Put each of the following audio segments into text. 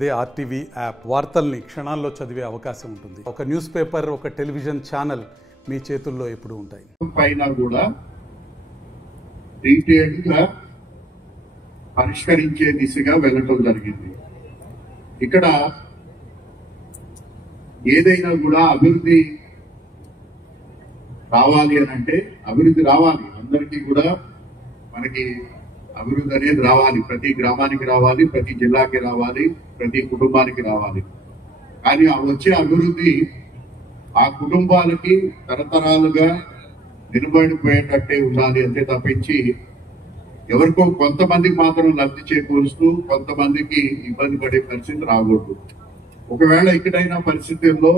అదే RTV app వార్తల్ని క్షణాల్లో చదివే అవకాశం ఉంటుంది. ఒక న్యూస్ పేపర్, ఒక టెలివిజన్ ఛానల్ మీ చేతుల్లో ఎప్పుడు ఉంటాయి. పైన కూడా డీటెయిల్డ్ గా పరిష్కరించే దిశగా వెళ్ళటం జరిగింది. ఇక్కడ ఏదైనా కూడా అభివృద్ధి రావాలి అని అంటే అభివృద్ధి రావాలి, అందరికీ కూడా మనకి అభివృద్ధి అనేది రావాలి. ప్రతి గ్రామానికి రావాలి, ప్రతి జిల్లాకి రావాలి, ప్రతి కుటుంబానికి రావాలి. కానీ ఆ వచ్చే అభివృద్ధి ఆ కుటుంబాలకి తరతరాలుగా నిలబడిపోయేటట్టే ఉండాలి అంతే తప్పించి ఎవరికో కొంతమందికి మాత్రం లబ్ధి చేకూరుస్తూ కొంతమందికి ఇబ్బంది పడే పరిస్థితి రాకూడదు. ఒకవేళ ఇక్కడైనా పరిస్థితుల్లో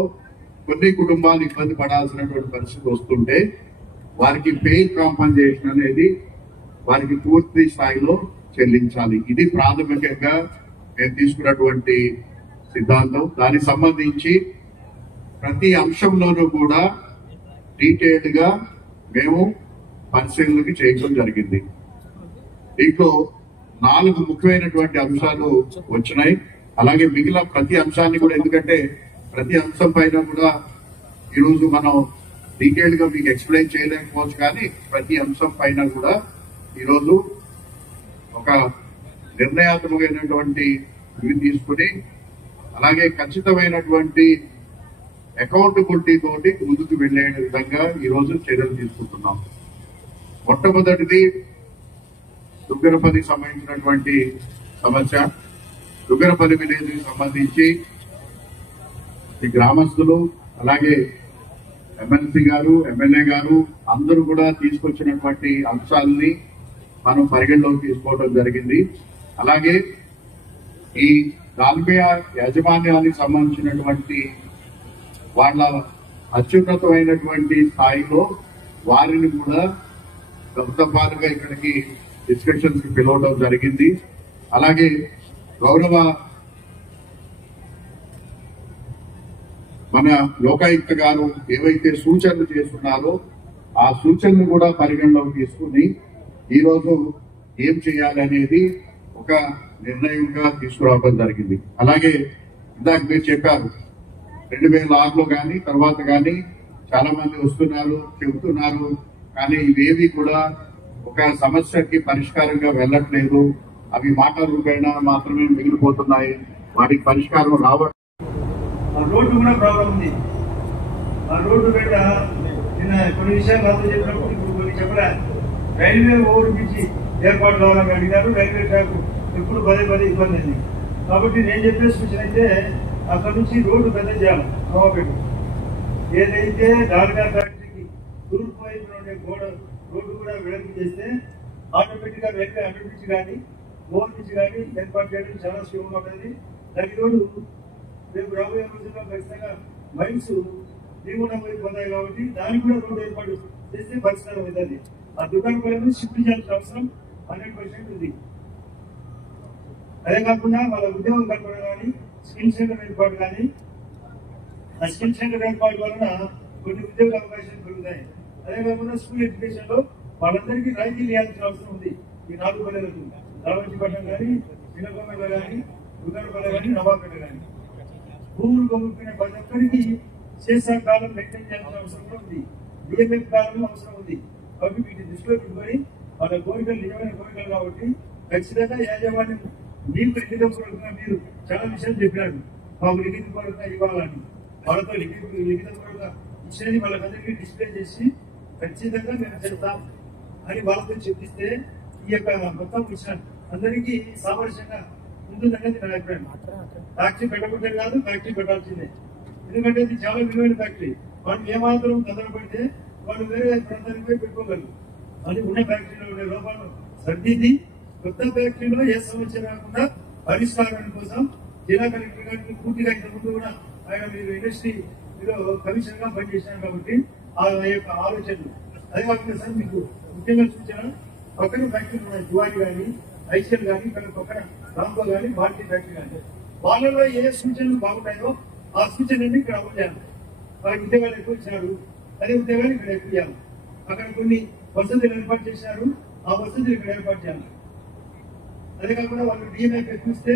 కొన్ని కుటుంబాలు ఇబ్బంది పడాల్సినటువంటి పరిస్థితి వస్తుంటే వారికి పే కాంపన్సేషన్ అనేది వారికి పూర్తి స్థాయిలో చెల్లించాలి. ఇది ప్రాథమికంగా మేము తీసుకున్నటువంటి సిద్ధాంతం. దానికి సంబంధించి ప్రతి అంశంలోనూ కూడా డీటెయిల్డ్ గా మేము పరిశీలనకి చేయడం జరిగింది. దీంట్లో 4 ముఖ్యమైనటువంటి అంశాలు వచ్చినాయి. అలాగే మిగిలిన ప్రతి అంశాన్ని కూడా, ఎందుకంటే ప్రతి అంశం పైన కూడా ఈరోజు మనం డీటెయిల్డ్ గా మీకు ఎక్స్ప్లెయిన్ చేయలేకపోవచ్చు, కానీ ప్రతి అంశం పైన కూడా ఈరోజు ఒక నిర్ణయాత్మకమైనటువంటి ఇవి తీసుకుని అలాగే ఖచ్చితమైనటువంటి అకౌంటబిలిటీ తోటి ముందుకు వెళ్లే విధంగా ఈరోజు చర్యలు తీసుకుంటున్నాం. మొట్టమొదటిది దుగ్గరపల్లికి సంబంధించినటువంటి సమస్య. దుగ్గరపల్లి విలేజ్ కి సంబంధించి ఈ గ్రామస్తులు అలాగే ఎమ్మెల్సీ గారు, ఎమ్మెల్యే గారు అందరూ కూడా తీసుకొచ్చినటువంటి అంశాలని మనం పరిగణలోకి తీసుకోవడం జరిగింది. అలాగే ఈ దాల్మియా యాజమాన్యానికి సంబంధించినటువంటి వాళ్ళ అత్యున్నతమైనటువంటి స్థాయిలో వారిని కూడా దఫదఫాలుగా ఇక్కడికి డిస్కషన్స్ కి పిలవడం జరిగింది. అలాగే గౌరవ మన లోకాయుక్త గారు ఏవైతే సూచనలు చేస్తున్నారో ఆ సూచనలు కూడా పరిగణలోకి తీసుకుని ఈరోజు ఏం చేయాలనేది ఒక నిర్ణయంగా తీసుకురావడం జరిగింది. అలాగే ఇందాక మీరు చెప్పారు 2006లో కానీ తర్వాత కానీ చాలా మంది వస్తున్నారు, చెబుతున్నారు, కానీ ఇవేవి కూడా ఒక సమస్యకి పరిష్కారంగా వెళ్ళట్లేదు. అవి మాటల రూపేణా మాత్రమే మిగిలిపోతున్నాయి, వాటికి పరిష్కారం రావడం. ఆ రోడ్డు కూడా ప్రాబ్లం ఉంది. ఆ రోడ్డు వెంట నిన్న కొన్ని విషయాలు నాతో చెప్పినప్పుడు ఇప్పుడు కొన్ని చెప్పలే. రైల్వే ఓవర్ బ్రిడ్జి ఏర్పాటు కావాలని అడిగారు. రైల్వే ట్రాక్ ఎప్పుడు పదే ఇబ్బంది అయింది. కాబట్టి నేను చెప్పే సూచన అయితే అక్కడ నుంచి రోడ్డు పెద్ద చేయాలి. నవాపేట ఏదైతే డాల్గా ఫ్యాక్టరీకి తూర్పు వైపున ఉండే రోడ్డు కూడా వెడల్పు చేస్తే ఆటోమేటిక్ గా రైల్వే అండర్ బ్రిడ్జ్ కానీ ఓవర్ బ్రిడ్జ్ కానీ ఏర్పాటు చేయడం చాలా సులభంగా ఉంటుంది. దానికి రోడ్డు రేపు రాబోయే రోజుల్లో ఖచ్చితంగా మైన్స్ దిగువన వైపు పొందాయి కాబట్టి దానికి కూడా రోడ్డు ఏర్పాటు చేస్తే పరిష్కారం అవుతుంది. ఆ దుకాణాలను షిఫ్ట్ చేయాల్సిన అవసరం 100% ఉంది. అదే కాకుండా వాళ్ళ ఉద్యోగం కల్పన కానీ స్కిల్ సెంటర్ ఏర్పాటు కానీ, ఆ స్కిల్ సెంటర్ ఏర్పాటు వలన కొన్ని ఉద్యోగ అవకాశాలు పెరుగుతాయి. అదే కాకుండా స్కూల్ ఎడ్యుకేషన్ లో వాళ్ళందరికీ రాయితీలు ఇవ్వాల్సిన అవసరం ఉంది. ఈ 4 పల్లెలకు రావంచిపట్నం కానీ, చిన్నకొమ్మల కానీ, దుకాణపల్లె కానీ, నవాపేట కానీ భూములు కొనుక్కునే ప్రతి ఒక్కరికి చేసార్ కాలం మెయింటైన్ చేయాల్సిన అవసరం కూడా ఉంది. డిఎంఎఫ్ కాలంలో అవసరం ఉంది. కాబట్టి వీటిని దృష్టిలో పెట్టుకొని వాళ్ళ కోరికలు నిజమైన కోరికలు కాబట్టి ఖచ్చితంగా యాజమాన్యం మీకు లిఖితపూర్వకంగా మీరు చాలా విషయాలు చెప్పినారు. మాకు లిఖితపూర్వకంగా ఇవ్వాలని వాళ్ళతో లిఖితపూర్వకంగా ఇచ్చినది వాళ్ళకందరికీ డిస్ప్లే చేసి ఖచ్చితంగా మేము చెప్తాం అని వాళ్ళతో చెప్పిస్తే ఈ యొక్క మొత్తం విషయం అందరికీ సామరస్యంగా ఉంటుందనేది నా అభిప్రాయం. ఫ్యాక్టరీ పెట్టకుంటే కాదు, ఫ్యాక్టరీ పెట్టాల్సిందే. ఎందుకంటే ఇది చాలా విలువైన ఫ్యాక్టరీ. మనం ఏమాత్రం తొందరపడితే వాళ్ళు వేరే ప్రాంతానికి పోయి పెట్టుకోగలరు. అని ఉన్న ఫ్యాక్టరీలో ఉండే లోపాలను సర్దిద్ది కొత్త ఫ్యాక్టరీలో ఏ సమస్య రాకుండా పరిష్కారం కోసం జిల్లా కలెక్టర్ గారికి పూర్తిగా ఇంతకుముందు కూడా ఆయన మీరు ఇండస్ట్రీలో కమిషనర్ గా పనిచేసినారు కాబట్టి ఆ యొక్క ఆలోచనలు అదే కాకుండా సార్ మీకు ముఖ్యంగా సూచన పక్కన ఫ్యాక్టరీలు ఉన్నాయి. జువాడి కానీ, ఐసీఎల్ కానీ, ఇక్కడ పక్కన రాంకో కానీ, భారతీయ ఫ్యాక్టరీ కానీ వాళ్ళలో ఏ సూచనలు బాగుంటాయో ఆ సూచనని ఇక్కడ అమలు చేయాలి. వాళ్ళకి ఉద్యోగాలు ఎక్కువ ఇచ్చినారు, అదే ఉద్యోగాలు ఇక్కడ ఎక్కువ ఇవ్వాలి. అక్కడ కొన్ని వసతులు ఏర్పాటు చేశారు, ఆ వసతులు ఇక్కడ ఏర్పాటు చేయాలి. అదే కాకుండా వాళ్ళు డిఎంఎఫ్ ఎక్కువ ఇస్తే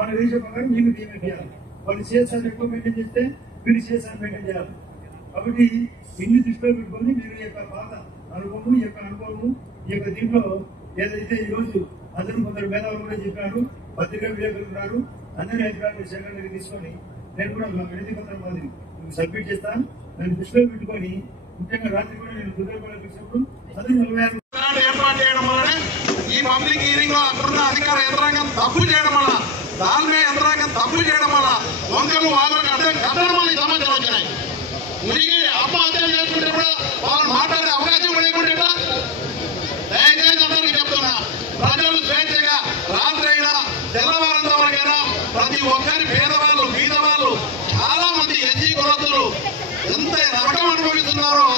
మన రేషియో ప్రకారం వీళ్ళు పేమెంట్ చేయాలి. వాళ్ళు సిఎస్ఆర్ ఎక్కువ మెయింటైన్ చేస్తే వీళ్ళు సిఎస్ఆర్ మెయింటైన్ చేయాలి. కాబట్టి ఇన్ని దృష్టిలో పెట్టుకొని మీరు ఈ యొక్క పాత అనుభవము, ఈ యొక్క అనుభవము, ఈ యొక్క దీంట్లో ఏదైతే ఈ రోజు అందరూ కొందరు మేధావులు కూడా చెప్పారు, పత్రికా విలేకరులు ఉన్నారు, అందరి అభిప్రాయాలు సేకరణ తీసుకొని నేను కూడా వినతి పత్రం మాది సబ్మిట్ చేస్తాను. దాన్ని దృష్టిలో పెట్టుకొని ముఖ్యంగా రాత్రి కూడా నేను కుదరపల్లి వచ్చినప్పుడు అందరూ 46 ఏర్పాటు చేయడం వల్లనే ఈ పబ్లిక్ హీరింగ్ లో అక్కడున్న అధికార యంత్రాంగం తప్పు చేయడం వల్ల, దాల్మే యంత్రాంగం తప్పు చేయడం వల్ల వంకలు వాళ్ళకి కట్టడమని సమాచారం వచ్చినాయి. మునిగి ఆత్మహత్యలు చేసుకుంటే కూడా వాళ్ళు మాట్లాడే అవకాశం లేకుండా దయచేసి అందరికీ చెప్తున్నా, ప్రజలు స్వేచ్ఛగా రాత్రి అయినా తెల్లవారంతో వరకైనా ప్రతి ఒక్కరి పేదవాళ్ళు, బీదవాళ్ళు, చాలా మంది ఎస్సీ కులస్తులు ఎంత నరకం అనుభవిస్తున్నారో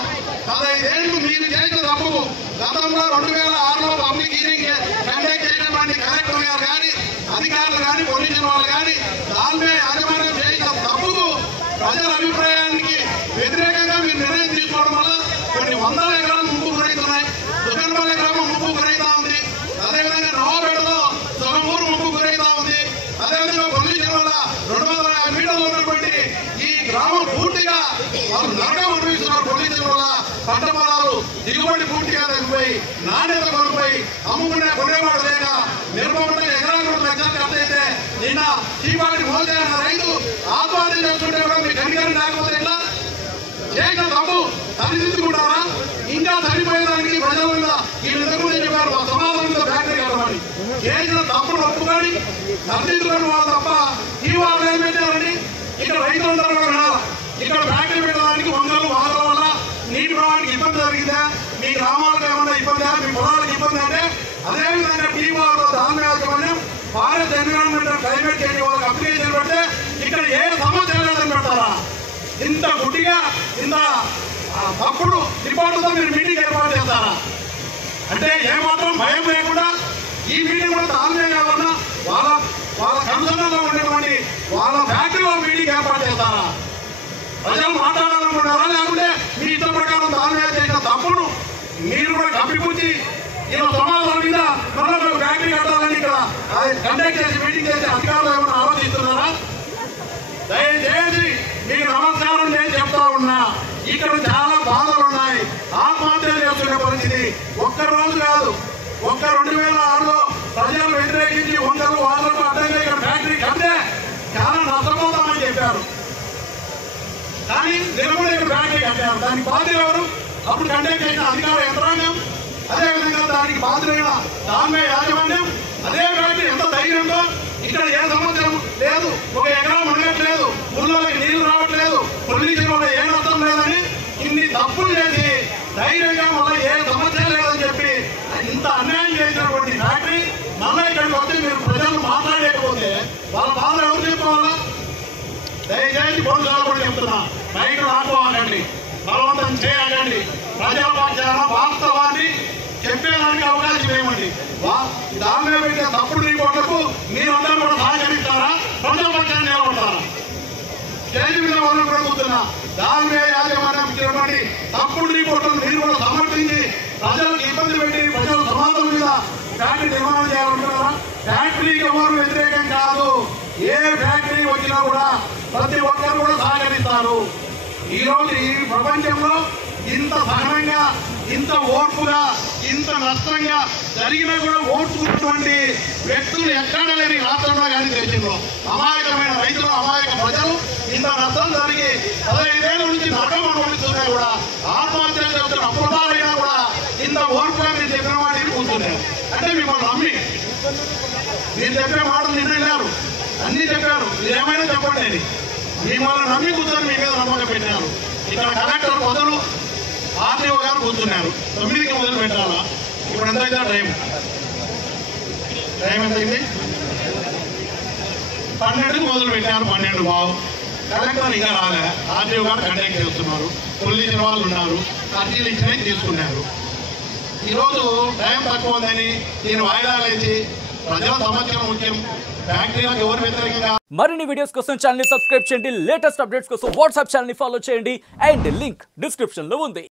15 ఏళ్ళు మీరు చేసిన తప్పుకు గతంలో 2006లో పబ్లిక్ హీరింగ్ కండక్ట్ చేయడం కలెక్టర్ గారు కానీ, అధికారులు కానీ, పోలీసుల వాళ్ళు కానీ దాల్మే యాజమాన్యం చేసిన తప్పుకు ప్రజల అభిప్రాయానికి వ్యతిరేకంగా మీరు నిర్ణయం తీసుకోవడం వల్ల కొన్ని వందల ఎకరాలు ముప్పు గురవుతున్నాయి. దుకాణపల్లి గ్రామం ముప్పు గురవుతా ఉంది. అదేవిధంగా నవాపేటలో సగం ఊరు ముప్పు గురవుతా ఉంది. అదేవిధంగా పొల్యూషన్ వల్ల 250 మీటర్లు ఉన్నటువంటి ఈ గ్రామం పూర్తిగా వాళ్ళు నరకం అనుభవిస్తున్నారు. పొల్యూషన్ వల్ల పంట పొలాలు దిగుబడి పూర్తిగా తగ్గిపోయి, నాణ్యత కోల్పోయి, అమ్ముకునే కొనేవాడు లేక మిరపకుండా ఎకరాలు 2 లక్షలు ఖర్చు అయితే నిన్న చీపాటి మోసే అన్న రైతు ఆత్మహత్య చేసుకుంటే కూడా మీకు కనికరం లేకపోతే ఎట్లా? చేసిన తప్పు సరిదిద్దుకుంటారా? ఇంకా సరిపోయేదానికి ప్రజల మీద ఈ విధంగా చెప్పారు మా సమాధానంలో ఫ్యాక్టరీ కలవాలి. చేసిన తప్పును ఒప్పుకొని సరిదిద్దుకోవడం వాళ్ళు తప్ప ఈ వాళ్ళు ఏం పెట్టారండి? ఇక్కడ రైతులందరూ కూడా వినాలా? ఇక్కడ ఫ్యాక్టరీ పెట్టడానికి వందలు వాదల వల్ల నీటి ప్రవాహానికి ఇబ్బంది జరిగిందా? మీ గ్రామాలకు ఏమన్నా ఇబ్బందా? మీ పొలాలకు ఇబ్బంది అంటే అదేవిధంగా టీవాలో దాల్మే యాజమాన్యం ఫారెస్ట్ ఎన్విరాన్మెంటల్ క్లైమేట్ చేంజ్ వాళ్ళకి అప్లికేషన్ పెడితే ఇక్కడ ఏ సమస్య లేదని పెడతారా? ఇంత గుడ్డిగా, ఇంత తప్పుడు రిపోర్టుతో మీరు మీటింగ్ ఏర్పాటు చేస్తారా? అంటే ఏమాత్రం భయం లేకుండా ఈ మీటింగ్ కూడా దాల్మే కాకుండా వాళ్ళ కన్సర్న్లో ఉండేటువంటి వాళ్ళ ఫ్యాక్టరీలో మీటింగ్ ఏర్పాటు చేస్తారా? ప్రజలు మాట్లాడాలనుకుంటారా? లేకుంటే మీ ఇష్టం ప్రకారం దాల్మే చేసిన తప్పును మీరు కూడా కప్పిపుచ్చి ఇలా సమాధానం మీద మళ్ళీ ఫ్యాక్టరీ కట్టాలని ఇక్కడ కండక్ట్ చేసి మీటింగ్ చేసి అధికారులు ఏమైనా ఆలోచిస్తున్నారా? దయచేసి మీకు నమస్కారం నేను చెప్తా ఉన్నా, ఇక్కడ చాలా బాధలు ఉన్నాయి. ఆత్మహత్యలు చేసుకునే పరిస్థితి ఒక్క రోజు కాదు, ఒక్క 2006లో ప్రజలు వ్యతిరేకించి వందలు వాదనలు అడ్డంగా ఇక్కడ ఫ్యాక్టరీ కడితే చాలా నష్టపోతామని చెప్పారు. కానీ నిలబడి ఇక్కడ ఫ్యాక్టరీ కట్టారు. దానికి బాధ్యులు ఎవరు? అప్పుడు కండక్ట్ చేసిన అధికార యంత్రాంగం, అదేవిధంగా దానికి బాధ్యులైన దాల్మే యాజమాన్యం. అదే ఫ్యాక్టరీ ఎంత ధైర్యంతో ఇక్కడ ఏ సమస్య లేదు, ఒక ఎకరం మునగట్లేదు, ఊళ్ళోకి నీళ్లు రావట్లేదు, పొల్యూషన్ వల్ల ఏ నష్టం లేదని ఇన్ని తప్పులు చేసి ధైర్యంగా మళ్ళీ ఏ సమస్య లేదని చెప్పి ఇంత అన్యాయం చేసినటువంటి ఫ్యాక్టరీ మళ్ళీ ఇక్కడికి వచ్చి మీరు ప్రజలు మాట్లాడలేకపోతే వాళ్ళ బాధ ఎవరు చెప్పుకోవాలా? దయచేసి పోలీసులు కూడా చెప్తున్నా, రైతులు ఆడుకోవాలండి, బలవంతం చేయాలండి, ప్రజల పక్షాన వాస్తవాన్ని చెప్పేదానికి అవకాశం ఏమండి? దాల్మే పెట్టే తప్పుడు రిపోర్టులకు మీరందరూ కూడా సహకరిస్తారా? ప్రజల పక్షాన్ని నిలబడతారా? స్టేజ్ మీద వాళ్ళు కూడా కూర్చున్నా, దాల్మే యాజమాన్యం ఇచ్చినటువంటి తప్పుడు రిపోర్టులను మీరు కూడా సమర్థించి ప్రజలకు ఇబ్బంది పెట్టి ప్రజల సమాధానం మీద ఫ్యాక్టరీ నిర్మాణం చేయాలనుకున్నారా? ఫ్యాక్టరీకి ఎవరు వ్యతిరేకం కాదు. ఏ ఫ్యాక్టరీ వచ్చినా కూడా ప్రతి ఒక్కరు కూడా సహకరిస్తారు. ఈ రోజు ఈ ప్రపంచంలో ఇంత సహనంగా, ఇంత ఓర్పుగా, ఇంత నష్టంగా జరిగినా కూడా ఓర్చుకున్నటువంటి వ్యక్తులు ఎక్కడ లేని రాష్ట్రంలో కానీ దేశంలో అమాయకమైన రైతులు, అమాయక ప్రజలు ఇంత నష్టం జరిగి 15 ఏళ్ల నుంచి నష్టం అనుభవిస్తున్నా కూడా ఆత్మహత్య చేస్తున్న అప్పుడైనా కూడా ఇంత ఓర్పుగా మీరు చెప్పిన వాటిని కూర్చున్నారు. అంటే మిమ్మల్ని నమ్మి మీరు చెప్పే మాటలు నిన్నలేరు, అన్ని చెప్పారు, మీరు ఏమైనా చెప్పండి అని మిమ్మల్ని నమ్మి కూర్చొని మీ మీద నమ్మకం పెట్టినారు. ఇక్కడ కలెక్టర్ మొదలు ఆర్టీఓ గారు కూర్చున్నారు. 9కి మొదలు పెట్టాలా? ఇప్పుడు ఎంత అయితే టైం ఎంతైంది? 12కి మొదలు పెట్టారు. 12 బావు. కలెక్టర్ ఇంకా రాలే. ఆర్టీఓ గారు కండక్ట్ చేస్తున్నారు. పొల్యూషన్ వాళ్ళు ఉన్నారు, అర్జీలు ఇచ్చినవి తీసుకున్నారు. ఈరోజు టైం తక్కువ ఉందని నేను వాయిదాలు వేసి ప్రజల సమస్యలు ముఖ్యం, ఫ్యాక్టరీలకు ఎవరు వ్యతిరేకంగా. మరిన్ని వీడియోస్ కోసం ఛానల్ ని సబ్స్క్రైబ్ చేయండి, లేటెస్ట్ అప్డేట్స్ కోసం వాట్సాప్ ఛానల్ ని ఫాలో చేయండి అండ్ లింక్ డిస్క్రిప్షన్ లో ఉంది.